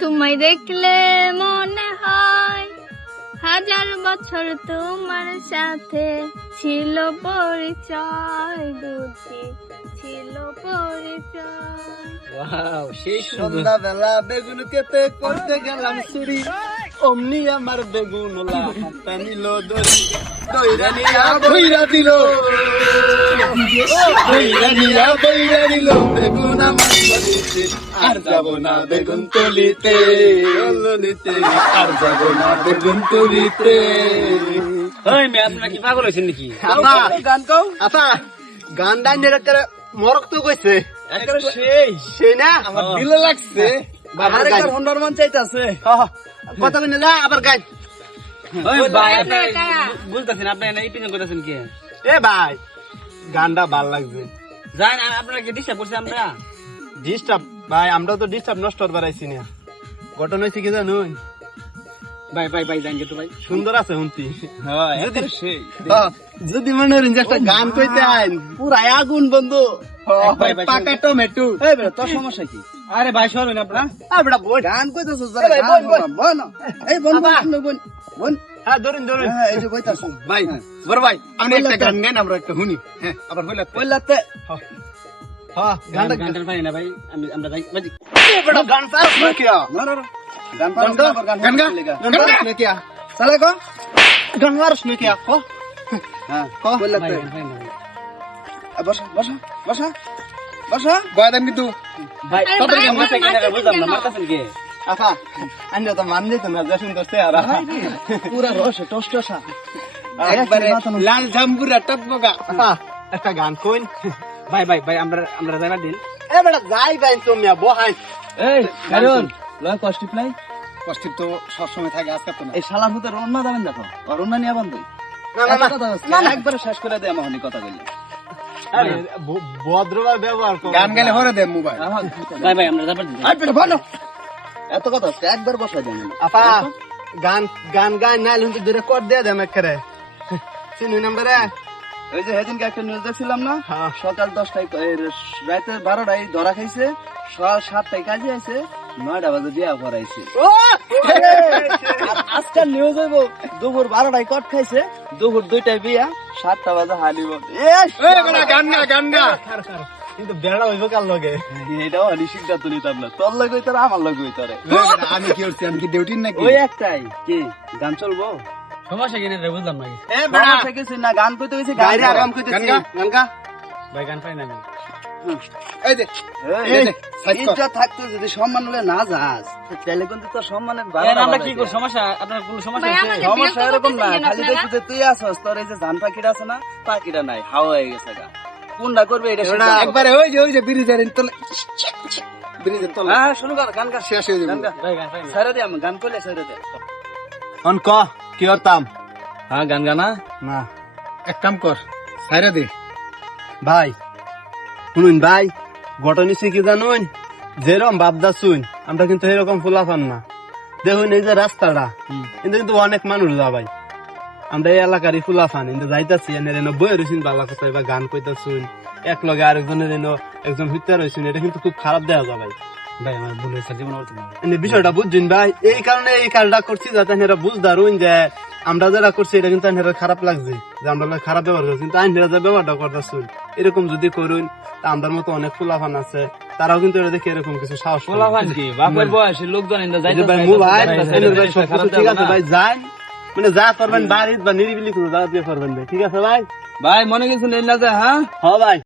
তোমায় দেখলে মনে হয় হাজার বছর তোমার সাথে ছিল পরিচয়, দুটি ছিল পরিচয়। ওয়াও, সেই সুন্দর। সন্ধ্যাবেলা বেগুন কেটে করতে গেলাম চুরি, অমনি আমার বেগুন হাতটা নিল দড়ি, দইরা নিয়া বইরা দিল, দইরা নিয়া বইরা দিল বেগুন আমার গলিতে, আর যাব না বেগুন তলিতে, গলিতে আর যাব না বেগুন তলিতে। ওই মেয়ে, আপনারা কি পাগল হয়েছেন নাকি? আপা গান কও, আপা গান ডান করে মরক তো কইছে একেবারে সেই না, আমার দিলে লাগছে। আর একটা হন্ডার মন চাইতাছে। কথা বলে যা আবার গান। ওই ভাই, আপনি বুঝতেছেন, আপনি এই পিছন করতেছেন কি? এ ভাই গানটা ভাল লাগছে। জান, আপনারা কি ডিস্টার্ব করছি আমরা? ডিস্টার্ব ভাই, আমরা তো ডিস্টার্ব নষ্ট করবার আইছি না। ঘটনা হয়েছে কি জানুন? ভাই ভাই ভাই, জান তো ভাই সুন্দর আছে শুনতি। হ্যাঁ, একেবারে সেই। যদি মনে করেন যে একটা গান কইতে আইন, পুরা আগুন বন্ধু, ভাই, ভাই, পাকা টমেটো। এই বেটা, তোর সমস্যা কি? আরে ভাই, সরুন আপনারা। বেটা বোন গান কইতাছ এই ভাই, বোন, বোন। বোন এই বোন আপা। বোন বোন হ্যাঁ ধরুন ধরুন। হ্যাঁ এই যে কইতাছ ভাই বড় ভাই, আমি একটা গান নেন, আমরা একটা শুনি। হ্যাঁ আবার বললে কইলাতে হ্যাঁ গানটা গানটার পারি না ভাই, আমরা যাই বাজি। বেটা গান পাস না কিয়া? না না গান গান পারছ গা গান গান গা গান গান গা কিয়া? চলে গো গান পারছ না কিয়া? কো হ্যাঁ কো ভাই, কইলাতে গান পারি না ভাই। বসা বসা বসা বসা গয়দাম কিন্তু ভাই, আরে তোদের ভাই, কি মাথা মারতেছেন কিনা বুঝলাম না, কেন? মারতেছেন কি? আফা আন্নে তো মান দিত না, যখন দস্তে আর পুরা রসে টসটসা একবারে লাল জাম্বুরা টকবগা। আফা একটা গান কইন। ভাই ভাই ভাই, আমরা যাইবার দিন। এ বেটা যাই ভাই তুমি বহাই। এই কারণ লয় কষ্ট প্লাই কষ্ট তো সব সময় থাকে, আজকে তো না। এই শালা ভূতের রন্না দাবেন দেখো আর রন্না নিয়া বন্ধ না না না না একবারে শেষ করে দে আমাহনি কথা কইলে আরে ভদ্রভাবে ব্যবহার করো। গান গাইলে হরে দে মোবাইল। ভাই ভাই, আমরা যাইবার দিন। আই পেটে ভালো এত কথা আজকে একবার বসা দেন আপা গান গান গান নাইলে হুন তো রেকর্ড দিয়ে দেম একবারে। চিনি নাম্বারে ওই যে সেদিনকে একটা নিউজ দেখছিলাম না হ্যাঁ। সকাল 10টায় রাতে 12টায় ধরা খাইছে, সকাল 7টায় কাজে আছে, 9টা বাজে বিয়া করাইছে। আর আজকাল নিউজ হইব দুপুর 12টায় কট খাইছে, দুপুর 2টায় বিয়া, 7টা বাজে হালিব। গান গা গান গা। কিন্তু বেড়া হইব কার লগে? এটাও হালি সিদ্ধান্ত নিতাম না, তোর লগে হইতারে আমার লগে হইতারে। আমি কি করছি? আমি কি ডিউটির নাকি? ওই একটাই কি গান চলবো সমস্যা কি রে, বুঝলাম না। এ বেড়া সমস্যা কিছু না, গান কইতে গেছি গান গাইরে আরাম কইতেছি। গান গা। ভাই, গান পাই না আমি। এই যে এই যে, সাইড কর। ইজ্জত থাকতে যদি সম্মান হলে না যাস তাহলে কিন্তু তোর সম্মানের এর আমরা কি করি? সমস্যা, আপনার কোনো সমস্যা ভাই, আছে? আমাদের সমস্যা বিরক্ত এরকম না, করতেছেন খালি আপনারা? দেখছি যে তুই আসস, তোর এই যে ধান পাখিটা আছে না, পাখিটা নাই, হাওয়া হয়ে গেছে গা, কোনটা করবে এটা বেড়া সিদ্ধান্ত। একবারে ওই যে ব্রিজের তলে, ব্রিজের তলে হ্যাঁ শুরু কর গান গা, শেষ হয়ে যাবে। গান গা, ভাই, গান পাই না। ছেড়ে দে, আমি গান করলে ছেড়ে দে। অন ক কি করতাম? হ্যাঁ, গান গানা। না এক কাম কর, ছাইরা দে। ভাই শুনুন ভাই, ঘটনা হচ্ছে কি জানুন? যেরকম ভাবদা শুন, আমরা কিন্তু এরকম ফুলাফান না। দেখুন এই যে রাস্তাটা, কিন্তু কিন্তু অনেক মানুষ যা ভাই। আমরা এই এলাকারই ফুলাফান, কিন্তু যাইতাছি এনে বই রয়েছেন বালা কথা বা গান কইতা শুন, এক লগে আরেকজনের একজন হইতে রয়েছেন, এটা কিন্তু খুব খারাপ দেওয়া যায় ভাই। ভাই, আমার ভুল হয়েছে, জীবন করতে না। এই বিষয়টা বুঝছেন ভাই, এই কারণে এই কাজটা করছি যাতে এরা বুঝদারুন যে আমরা যারা করছি এটা কিন্তু এরা খারাপ লাগছে, যে আমরা খারাপ ব্যবহার করছি, কিন্তু আইনরা যে ব্যবহারটা করতেছুন এরকম যদি করুন, তা আমাদের মতো অনেক ফুলাফান আছে, তারাও কিন্তু এটা দেখে এরকম কিছু সাহস পাবে। পোলাপান কি, বাপের বয়সে লোকজন ইন্দা এই যে যাইতে ভাই মোবাইল ভাই সবকিছু ঠিক আছে ভাই, যান মানে যা করবেন বাড়ি বা নিরিবিলি করে যা দিয়ে করবেন ভাই, ঠিক আছে ভাই? ভাই মনে কিছু নেই না যে, হ্যাঁ হ্যাঁ ভাই।